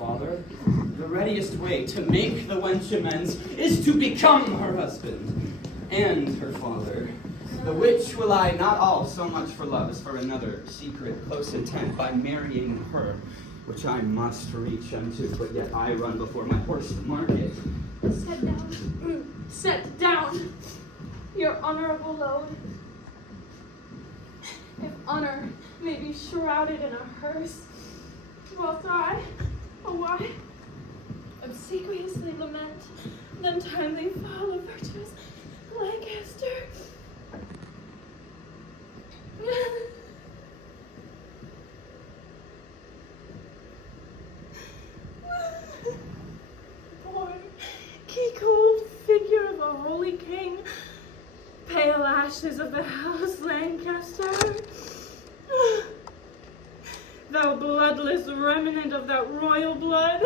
father. The readiest way to make the wench amends is to become her husband and her father. The which will I not all so much for love as for another secret close intent by marrying her, which I must reach unto, but yet I run before my horse to market. Set down your honorable load. If honor may be shrouded in a hearse, whilst I, a wife, obsequiously lament the untimely fall of virtuous Lancaster. Poor, key-cold figure of a holy king, pale ashes of the house Lancaster. Thou bloodless remnant of that royal blood.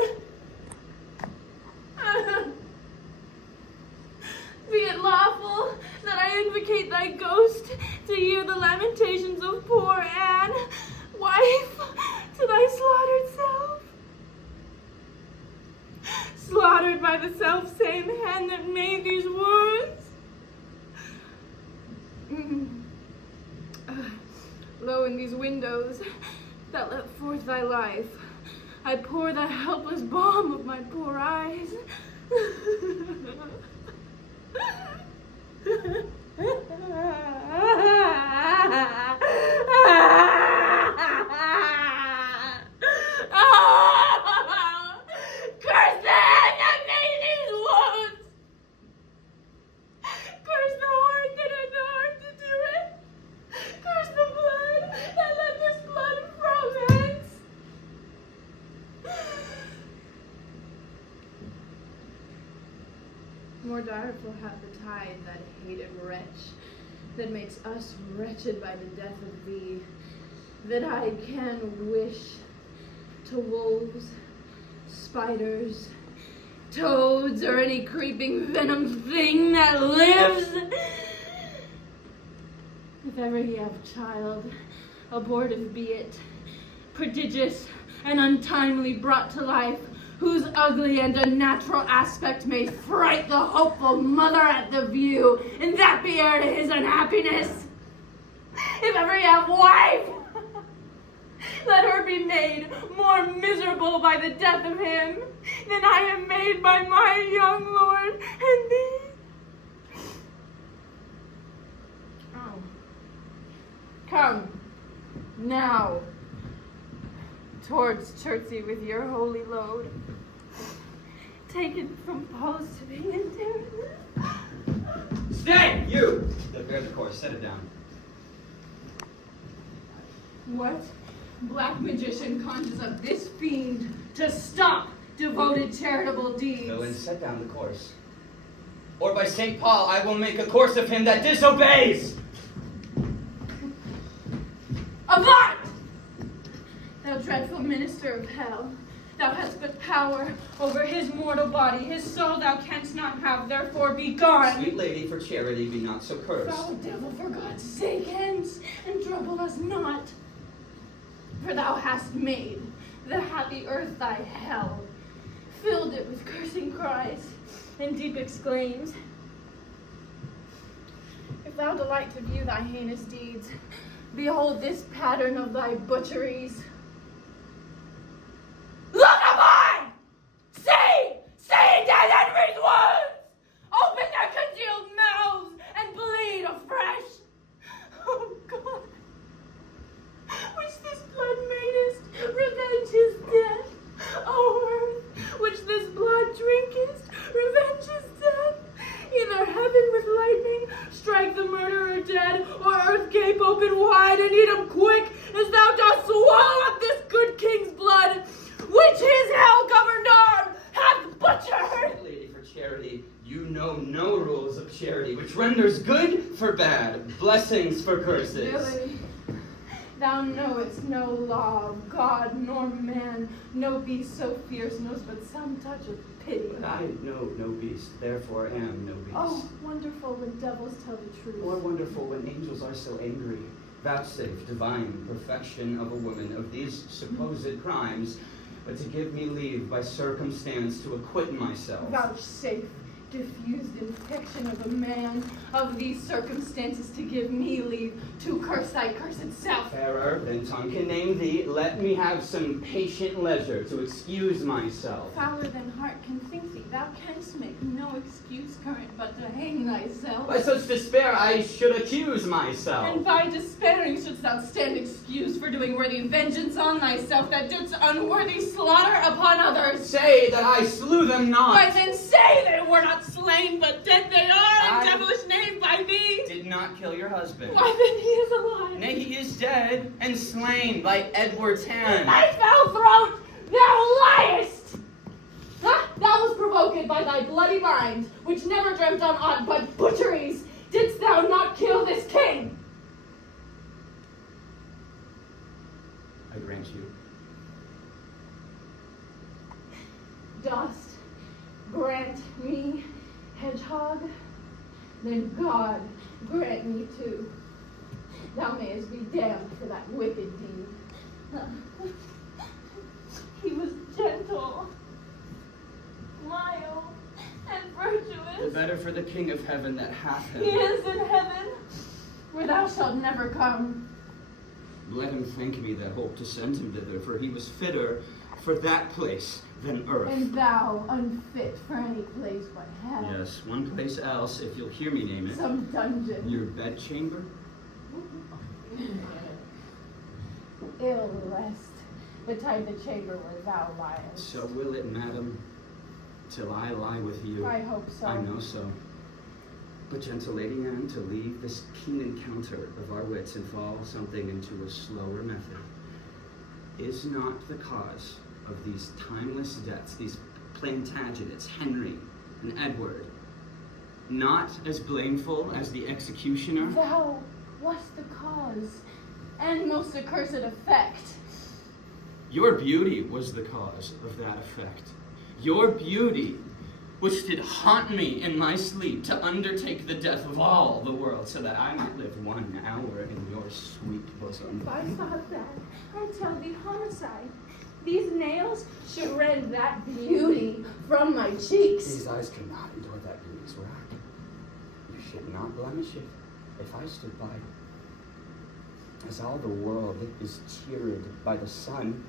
Be it lawful that I invocate thy ghost to hear the lamentations of poor Anne, wife to thy slaughtered self. Slaughtered by the self-same hand that made these wounds. Lo, in these windows that let forth thy life, I pour the helpless balm of my poor eyes. Curse the hand that made these wounds! Curse the heart that had the heart to do it! Curse the blood that let this blood from hence! More direful hath the tide, that hated wretch, that makes us wretched by the death of thee, that I can wish to wolves, spiders, toads, or any creeping venom thing that lives. If ever ye have child, abortive be it, prodigious and untimely brought to life, whose ugly and unnatural aspect may fright the hopeful mother at the view, and that be heir to his unhappiness. If ever ye have wife, let her be made more miserable by the death of him than I am made by my young lord and thee. Oh. Come, now, towards Chertsey with your holy load, taken from Paul's to be endeared. Stay, you! Bear the course, set it down. What black magician conjures up this fiend to stop devoted charitable deeds? Go and set down the course. Or by St. Paul, I will make a course of him that disobeys! Avaunt! Thou dreadful minister of hell, thou hast but power over his mortal body, his soul thou canst not have, therefore be gone. Sweet lady, for charity be not so cursed. Foul devil, for God's sake, hence, and trouble us not. For thou hast made the happy earth thy hell, filled it with cursing cries and deep exclaims. If thou delight to view thy heinous deeds, behold this pattern of thy butcheries. Look upon! See dead Henry's wounds! Open their congealed mouths and bleed afresh! Oh God! Which this blood madest, revenge his death. O earth, which this blood drinkest, revenge his death. Either heaven with lightning strike the murderer dead, or earth gape open wide and eat him quick, as thou dost swallow up this good king's blood, which his hell-governed arm hath butchered. Lady, for charity, you know no rules of charity, which renders good for bad, blessings for curses. Really? Thou knowest no law of God nor man, no beast so fierce knows but some touch of pity. But I know no beast, therefore am no beast. Oh, wonderful when devils tell the truth. More wonderful when angels are so angry. Vouchsafe divine perfection of a woman of these supposed crimes, but to give me leave by circumstance to acquit myself. Vouchsafe, diffused infection of a man, of these circumstances to give me leave to curse thy cursed self. Fairer than tongue can name thee, let me have some patient leisure to excuse myself. Fouler than heart can think thee, thou canst make no excuse current but to hang thyself. By such despair I should accuse myself. And by despairing shouldst thou stand excused for doing worthy vengeance on thyself that didst unworthy slaughter upon others. Say that I slew them not. Why then say they were not slain, but dead they are, and devilish knave by thee. Did not kill your husband. Why then he is alive. Nay, he is dead and slain by Edward's hand. Thy foul throat, thou liest! Huh? Thou was provoked by thy bloody mind, which never dreamt on aught but butcheries. Didst thou not kill this king? I grant you. Dost grant me, hedgehog? Then God grant me too. Thou mayest be damned for that wicked deed. He was gentle, mild, and virtuous. The better for the King of Heaven that hath him. He is in heaven, where thou shalt never come. Let him thank me that hope to send him thither, for he was fitter for that place than earth. And thou unfit for any place but hell. Yes, one place else, if you'll hear me name it. Some dungeon. Your bedchamber? Ill rest betide the chamber where thou liest. So will it, madam, till I lie with you. I hope so. I know so. But, gentle Lady Anne, to leave this keen encounter of our wits and fall something into a slower method, is not the cause of these timeless deaths, these Plantagenets, Henry and Edward, not as blameful as the executioner? Thou wast the cause, and most accursed effect. Your beauty was the cause of that effect. Your beauty, which did haunt me in my sleep to undertake the death of all the world, so that I might live 1 hour in your sweet bosom. If I thought that, I'd tell thee homicide. These nails should rend that beauty from my cheeks. These eyes cannot endure that beauty's wrack. You should not blemish it. If I stood by, as all the world is cheered by the sun,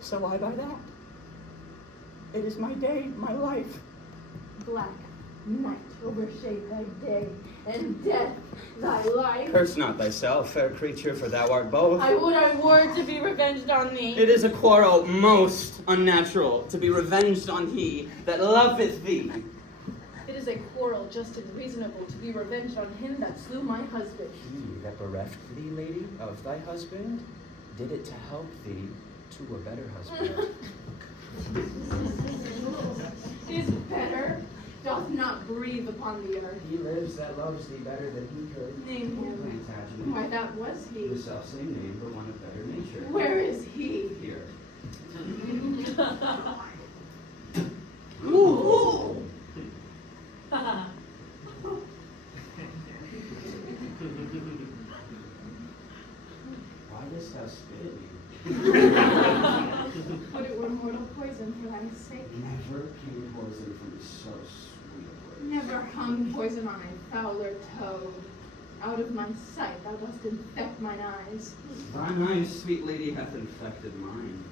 so I by that. It is my day, my life. Black night overshade thy day, and death thy life. Curse not thyself, fair creature, for thou art both. I would I were to be revenged on thee. It is a quarrel most unnatural to be revenged on he that loveth thee. It is a quarrel just as reasonable to be revenged on him that slew my husband. He that bereft thee, lady, of thy husband, did it to help thee to a better husband. Is better, doth not breathe upon the earth. He lives that loves thee better than he could. Name him. Plantagenet. Why, that was he. The self-same name, but one of better nature. Where is he? Here. Ooh. Why dost thou spit at me? Would it were mortal poison for thy sake. Never came poison from so sweet a place. Never hung poison on a fouler toad. Out of my sight thou dost infect mine eyes. Thy mind, sweet lady, hath infected mine.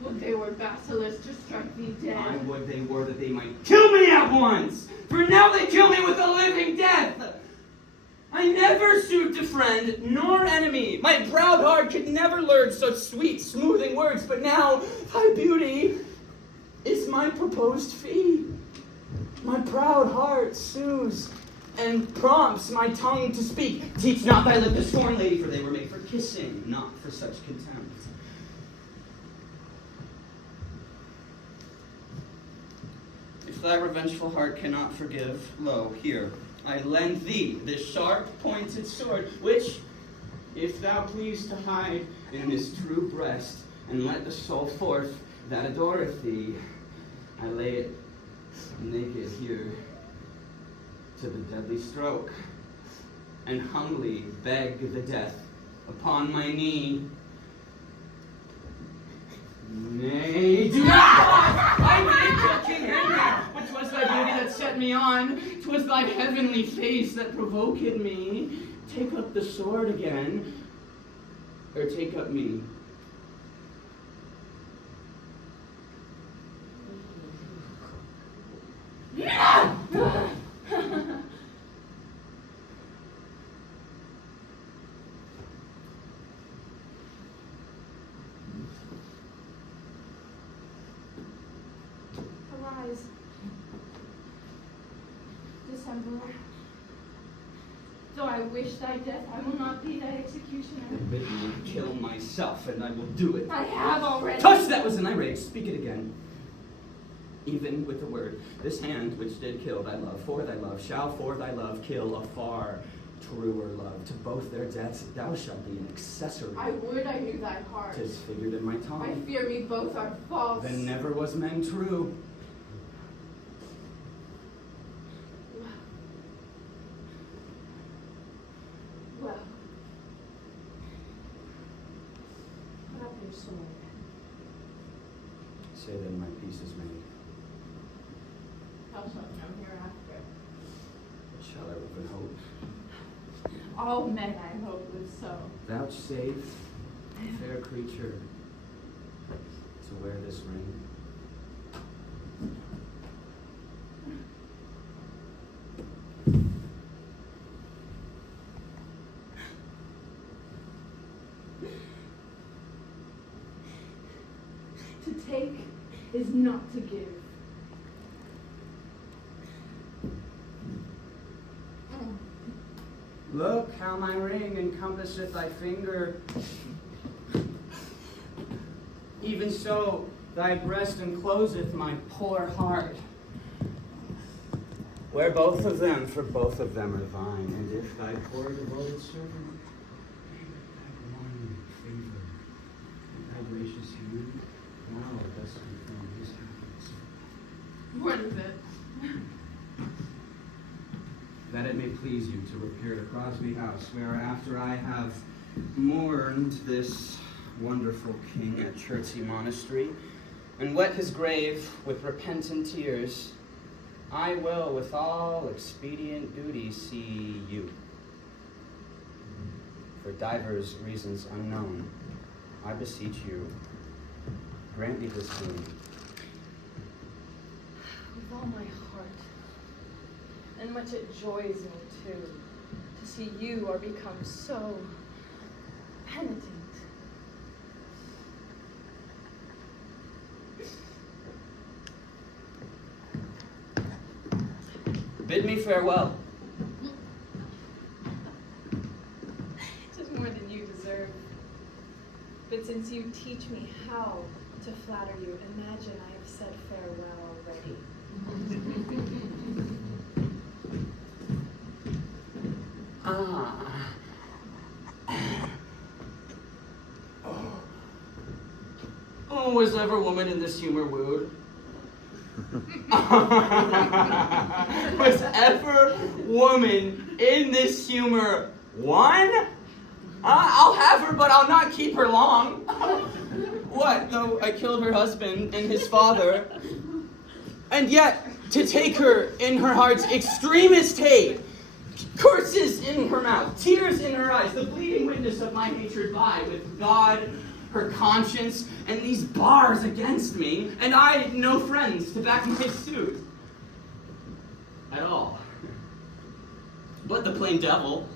Would they were basilisks to strike thee dead. I would they were that they might kill me at once, for now they kill me with a living death. I never sued to friend nor enemy. My proud heart could never learn such sweet, smoothing words, but now thy beauty is my proposed fee. My proud heart sues and prompts my tongue to speak. Teach not thy lip to scorn, lady, for they were made for kissing, not for such contempt. If thy revengeful heart cannot forgive, lo, here, I lend thee this sharp-pointed sword, which, if thou please to hide in this true breast, and let the soul forth that adoreth thee, I lay it naked here to the deadly stroke, and humbly beg the death upon my knee. thy heavenly face that provoked me, take up the sword again, or take up me. Arise, Dissembler. Though I wish thy death, I will not be thy executioner. Bid me kill myself, and I will do it. I have already. Tush, that was an irate. Speak it again. Even with the word, this hand which did kill thy love, for thy love, shall for thy love kill a far truer love. To both their deaths thou shalt be an accessory. I would I knew thy heart. 'Tis figured in my tongue. I fear me both are false. Then never was man true. Well, put up your sword. Say then my peace is made. Thou shalt know hereafter. Shall I live in hope? All men I hope live so. Vouchsafe, fair creature, to wear this ring. To take is not to give. Look how my ring encompasseth thy finger. Even so, thy breast encloseth my poor heart. Wear both of them, for both of them are thine. And if thy poor devoted servant thy one favor, and thy gracious hand, now dost confirm his happiness. What is it? That it may please you to repair to Crosby House, where after I have mourned this wonderful king at Chertsey Monastery, and wet his grave with repentant tears, I will with all expedient duty see you. For divers reasons unknown, I beseech you, grant me this boon. With all my heart. And much it joys me, too, to see you are become so penitent. Bid me farewell. Tis more than you deserve. But since you teach me how to flatter you, imagine I have said farewell already. Oh, was ever woman in this humor wooed? Was ever woman in this humor won? I'll have her, but I'll not keep her long. What, though I killed her husband and his father, and yet to take her in her heart's extremest hate, curses in her mouth, tears in her eyes, the bleeding witness of my hatred by, with God, her conscience, and these bars against me, and I no friends to back my suit at all. But the plain devil,